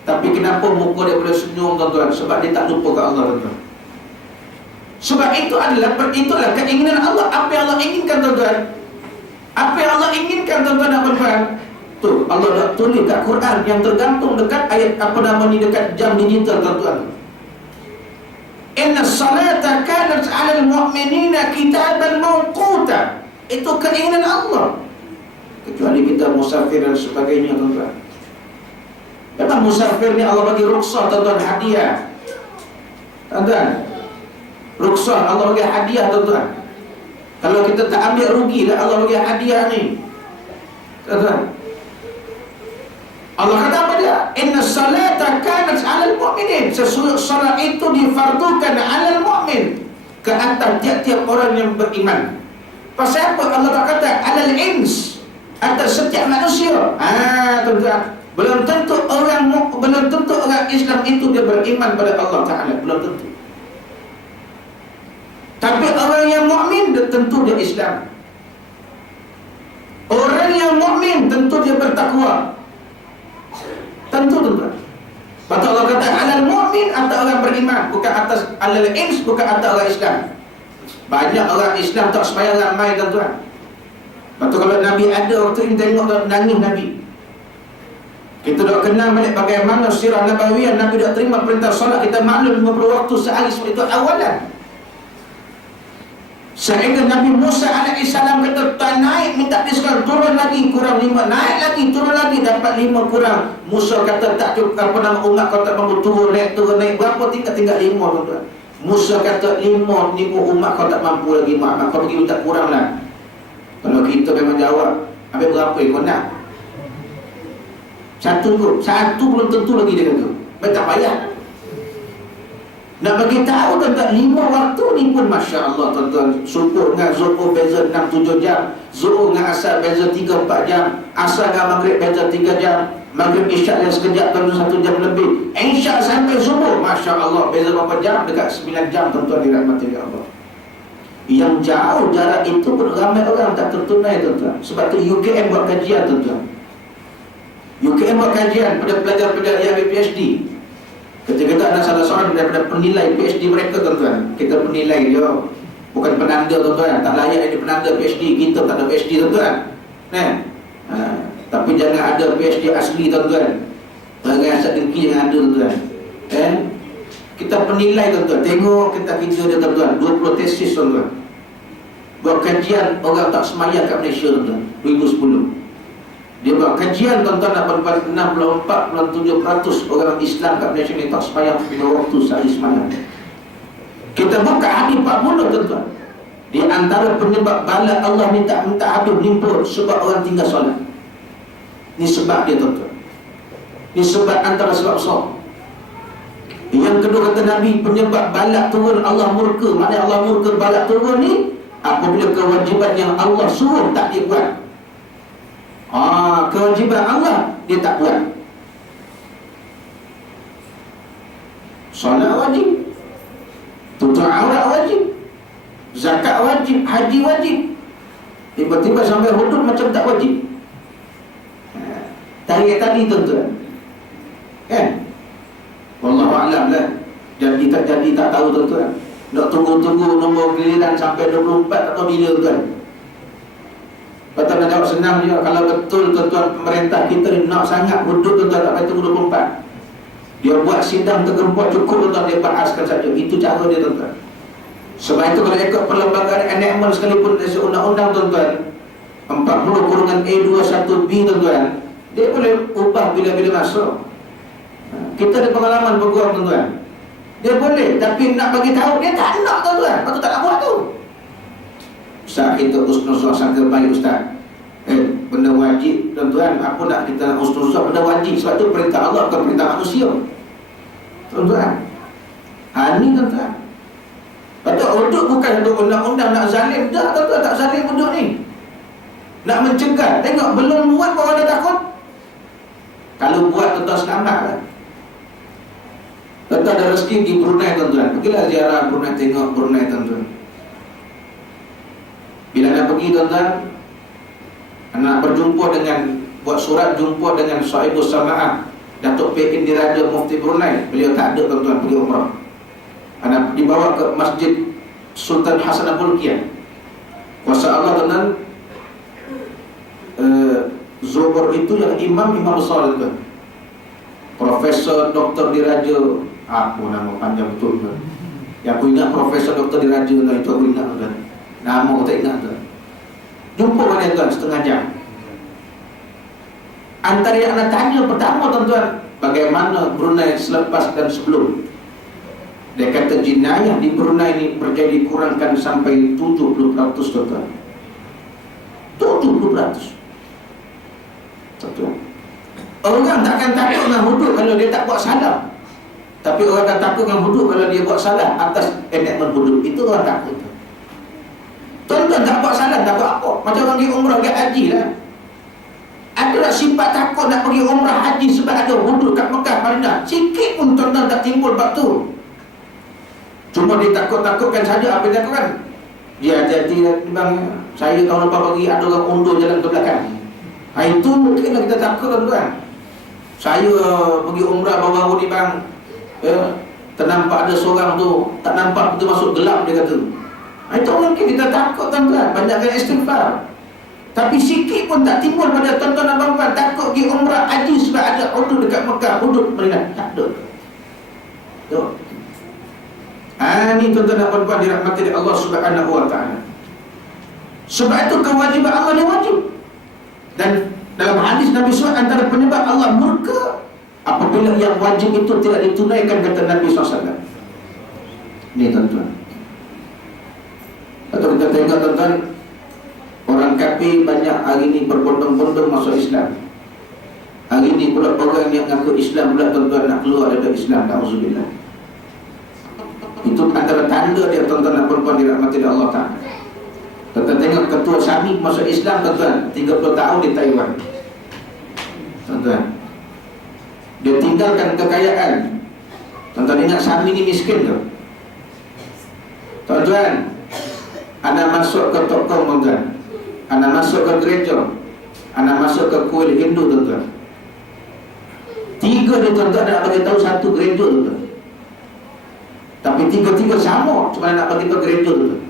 Tapi kenapa muka dia boleh senyum tuan-tuan? Sebab dia tak lupa ke Allah tuan-tuan. Sebab itulah keinginan Allah. Apa yang Allah inginkan tuan-tuan, Apa yang Allah inginkan tuan-tuan dan puan-puan? Tuh, Allah dah tulis kat Quran yang tergantung dekat ayat dekat jam digital tuan-tuan. Inna salata kanat 'alal mu'minina kitaban mawquta. Itu keinginan Allah. Kecuali kita musafir dan sebagainya tuan-tuan. Memang musafir ni Allah bagi rukhsah tuan-tuan, hadiah. Tuan-tuan, rukhsah Allah bagi hadiah tuan-tuan. Kalau kita tak ambil rugi lah Allah bagi hadiah ni. Tuan-tuan, Allah kata apa dia? Inna salata kanat 'alal mu'minin. Sesungguhnya salat itu difardukan 'alal mu'min, ke atas tiap-tiap orang yang beriman. Pasal apa Allah tak kata 'alal ins, atas setiap manusia? Tuan-tuan, belum tentu orang Islam itu dia beriman pada Allah Ta'ala, belum tentu. Tapi orang yang mukmin tentu dia Islam. Orang yang mukmin tentu dia bertakwa. Tentu tuan-tuan. Lepas Allah kata alal mu'min, atas orang beriman, bukan atas alal ins, bukan atas orang Islam. Banyak orang Islam tak sembahyang ramai tuan-tuan. Lepas tu kalau Nabi ada waktu ini tengok nangis Nabi. Kita dah kenal balik bagaimana sirah Nabawiyah. Nabi dah terima perintah solat, kita maklum 50 waktu sehari, itu awalan. Sehingga Nabi Musa AS kata tak naik, minta diskon, turun lagi, kurang 5, naik lagi, turun lagi, dapat 5 kurang. Musa kata tak cukup, umat kau tak mampu turun naik, berapa tinggal 5 tuan-tuan. Musa kata 5 umat kau tak mampu lagi, mak kau pergi minta kurang lah. Kalau kita memang jawab, ambil berapa yang kau nak? Satu belum tentu lagi dia kata. Baik tak payah. Nak bagi tahu tuan-tuan, 5 waktu ni pun Masya Allah tuan-tuan. Subuh dengan Zuhur beza 6-7 jam, Zuhur dengan Asar beza 3-4 jam, Asar dengan Maghrib beza 3 jam, Maghrib Isyak yang sekejap tuan-tuan 1 jam lebih, Isyak sampai Subuh, Masya Allah beza berapa jam? Dekat 9 jam tuan-tuan, dirahmati oleh Allah. Yang jauh jarak itu pun ramai orang tak tertunai tuan-tuan. Sebab tu UKM buat kajian tuan-tuan. UKM buat kajian pada pelajar-pelajar yang ambil PhD. Ketika kita ada salah seorang daripada penilai PhD mereka tuan-tuan, kita penilai dia, bukan penanda tuan-tuan. Tak layak jadi penanda PhD, kita tak ada PhD tuan-tuan. Tapi jangan ada PhD asli tuan-tuan. Bagai asal dengki yang ada tuan-tuan. Kita penilai tuan-tuan, tengok kita kerja dia tuan-tuan, 20 tesis tuan-tuan. Buat kajian orang tak semayang kat Malaysia tuan-tuan, 2010. Dia buat kajian tuan-tuan, 64.7% orang Islam kat Malaysia ni tak semayang 5 waktu sehari semayang. Kita buka hadis 40 tuan-tuan. Di antara penyebab bala Allah minta habis menimpul sebab orang tinggal solat. Ni sebab dia tuan-tuan. Ni sebab antara sebab besar. Yang kedua kata Nabi, penyebab balak turun Allah murka. Maknanya Allah murka balak turun ni apabila kewajiban yang Allah suruh tak dibuat. Kewajiban Allah dia tak buat. Solat wajib, tutup aurat wajib, zakat wajib, haji wajib, tiba-tiba sampai hudud macam tak wajib. Tarik tadi tuan-tuan, kan? Wallahu a'lam lah. Jadi tak tahu tuan-tuan. Nak tunggu-tunggu nombor giliran sampai 24 atau bila tuan. Betul nak jawab senang je. Kalau betul tuan-tuan pemerintah kita ni nak sangat hudud tuan-tuan, tak payah tunggu 24. Dia buat sidang tergempur cukup tuan-tuan, dia bahaskan saja. Itu cara dia tuan-tuan. Sebab itu kalau ikut perlembagaan enactment sekalipun dari undang-undang tuan-tuan 40/A21B tuan-tuan, dia boleh ubah bila-bila masuk. Kita ada pengalaman peguam tuan-tuan. Dia boleh, tapi nak bagi tahu dia tak nak tuan-tuan. Lepas tu tak nak buat tu. Ustaz, kita husnuzon sangka baik Ustaz. Benda wajib tuan-tuan. Apa nak kita nak husnuzon, benda wajib. Sebab tu perintah Allah, bukan perintah manusia tuan-tuan. Ini tuan-tuan. Lepas tu uduk bukan untuk undang-undang nak zalim. Dah tuan-tuan, tak zalim uduk ni. Nak mencegah. Tengok, belum buat pun orang dah takut. Kalau buat tuan-tuan selamat lah. Tuan-tuan ada rezeki di Brunei tuan-tuan, pergilah ziarah Brunei, tengok Brunei tuan-tuan. Bila nak pergi tuan-tuan, nak berjumpa dengan, buat surat jumpa dengan Sahibus Sama'ah Datuk P. Indiraja Mufti Brunei. Beliau tak ada tuan-tuan, pergi umrah. Anak dibawa ke Masjid Sultan Hasan Al-Bolkiah. Kuasa Allah tuan-tuan, Zuhur itu yang imam besar itu, Profesor Doktor Diraja, apa nama panjang betul kan? Yang aku ingat Profesor Doktor Diraja itu aku ingat kan? Nama aku tak ingat kan? Jumpa kan tuan setengah jam. Antara yang anda tanya pertama tuan-tuan, bagaimana Brunei selepas dan sebelum. Dia kata jenayah di Brunei ini terjadi kurangkan sampai 70% tuan-tuan. 70%. Tuan. Orang takkan takut dengan hudud kalau dia tak buat salah. Tapi orang akan takut dengan hudud kalau dia buat salah atas enakmen hudud. Itu orang takut. Tuan-tuan tak buat salah, tak buat apa. Macam orang pergi umrah, pergi haji lah. Ada sifat takut nak pergi umrah haji sebab ada hudud kat Mekah, Madinah. Sikit pun tuan-tuan tak timbul bab tu. Cuma dia takut-takutkan saja. Apa dia takutkan? Dia hati-hati, bang, saya tahun lepas pagi ada orang undur jalan ke belakang. Itu mungkin kita takut tuan-tuan. Saya pergi umrah baru-baru ni bang, ternampak ada seorang tu, tak nampak betul masuk gelap, dia kata. Itu mungkin kita takut tuan-tuan. Banyakkan istighfar. Tapi sikit pun tak timbul pada tuan-tuan dan puan-puan takut pergi umrah haji sebab ada hudud dekat Mekah, hudud Madinah. Tak ada. Tuh. Ini tuan-tuan dan puan-puan dirahmati oleh Allah Subhanahu wa taala. Sebab itu kewajiban Allah dia wajib. Dan dalam hadis Nabi SAW, antara penyebab Allah murka apabila yang wajib itu tidak ditunaikan, kata Nabi SAW. Ini tuan-tuan. Atau kita tengok tuan-tuan, orang kafir banyak hari ini berbondong-bondong masuk Islam. Hari ini pula orang yang mengaku Islam pula tuan-tuan nak keluar dari Islam. Na'udzubillah. Itu antara tanda dia tuan-tuan dan puan-puan dirahmati oleh Allah Ta'ala. Tuan-tuan tengok ketua SAMI masuk Islam tuan-tuan, 30 tahun di Taiwan. Tuan-tuan, dia tinggalkan kekayaan. Tuan-tuan ingat SAMI ni miskin tu. Tuan-tuan, anda masuk ke toko tuan-tuan, anda masuk ke gereja, anda masuk ke kuil Hindu tuan-tuan. 3 ni tuan-tuan nak bagi tahu satu gereja tuan-tuan. Tapi 3 sama, cuma nak bagi tahu gereja tuan-tuan.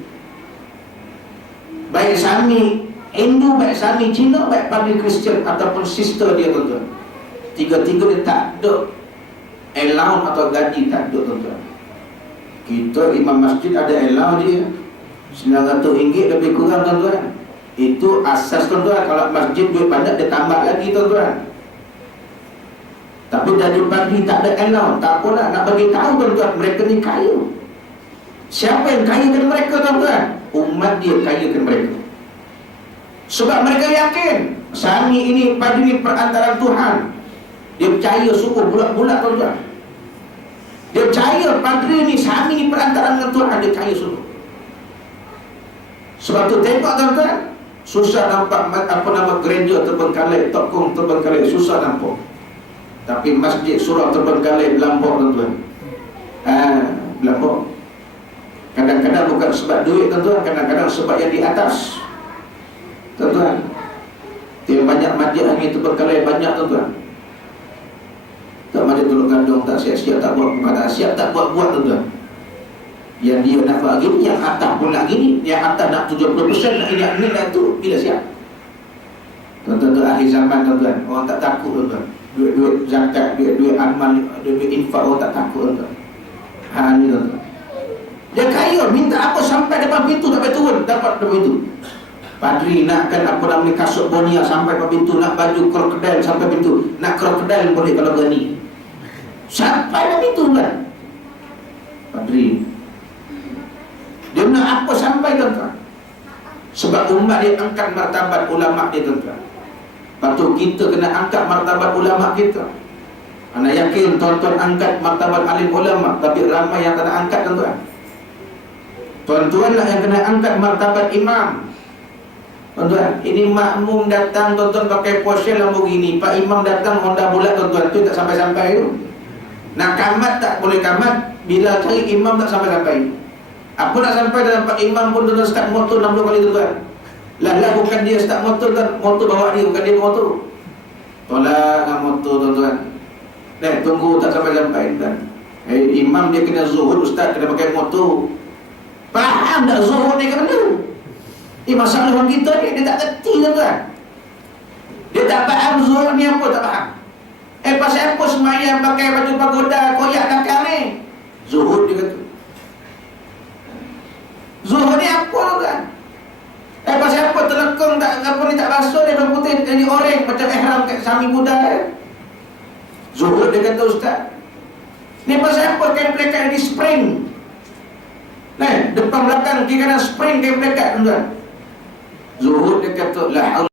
Baik Sami Hindu, baik Sami Cina, baik Padri Kristian ataupun sister dia tuan-tuan, 3 dia tak ada allowance atau gaji, tak ada tuan-tuan. Kita imam masjid ada allowance dia RM900 lebih kurang tuan-tuan. Itu asas tuan-tuan. Kalau masjid duit banyak dia tambah lagi tuan-tuan. Tapi dari pagi tak ada allowance, tak apalah, nak bagi tahu tuan-tuan, mereka ni kaya. Siapa yang kayakan mereka tuan-tuan? Umat dia kayakan mereka. Sebab mereka yakin Sami ini, padi ini perantaraan Tuhan. Dia percaya suku bulat-bulat tuan-tuan. Dia percaya padri ni, Sami ni perantaraan dengan Tuhan. Dia percaya suku. Sebab tu tengok tuan-tuan, susah nampak apa nama gereja terbengkalai, tokong terbengkalai, susah nampak. Tapi masjid surau terbengkalai berlampau tuan-tuan. Berlampau. Kadang-kadang bukan sebab duit tuan-tuan, kadang-kadang sebab yang di atas tuan-tuan. Yang banyak masjid ini terbengkalai banyak tuan-tuan. Tak masjid Teluk Gandong tak siap-siap, tak buat, bukan tak siap, tak buat-buat tuan-tuan. Yang dia nak buat gini, yang atas pun nak gini, yang atas nak 70%, nak ini nak tu, bila siap. Tuan-tuan, akhir zaman tuan-tuan, orang tak takut tuan-tuan. Duit-duit zakat, duit-duit amal, duit-duit infak, orang tak takut tuan-tuan. Ni tuan-tuan. Dia kaya, minta apa sampai depan pintu, tak boleh turun, dapat depan pintu. Padri nakkan apa namanya kasut bonia sampai depan pintu, nak baju krokodil sampai pintu, nak krokodil boleh kalau berani. Sampai depan pintu kan. Padri. Dia nak apa sampai tuan-tuan. Sebab umat dia angkat martabat ulama dia tuan-tuan. Patut kita kena angkat martabat ulama kita. Ana yakin tuan-tuan angkat martabat alim ulama, tapi ramai yang tak nak angkat tuan-tuan. Tuan-tuan lah yang kena angkat martabat imam. Tuan-tuan, ini makmum datang tuan-tuan pakai Porsche Lamborghini, Pak Imam datang Honda bulat tuan-tuan, tu tak sampai-sampai tu. Nak kamat tak boleh kamat, bila cari imam tak sampai-sampai. Apa nak sampai dalam Pak Imam pun tuan-tuan start motor 60 kali tuan-tuan. Lah bukan dia start motor tuan, motor bawa dia, bukan dia motor. Tolak dengan motor tuan-tuan. Tunggu tak sampai-sampai tuan. Imam dia kena zuhud, ustaz kena pakai motor. Faham tak zuhud ni ke benda? Masalah orang kita ni, dia tak kerti tuan-tuan. Dia tak faham zuhud ni apa, tak faham. Pasal apa semayang pakai baju pagoda koyak nakal ni? Zuhud dia kata. Zuhud ni apa kan? Pasal apa telekong tak apa ni tak basuh dia putih jadi oranye macam ihram kat Sami Buddha. Zuhud dia kata ustaz. Ni pasal apa kain pelekat di spring? Depan belakang kiri kanan spring kain pelekat tuan. Zuhud dia kata la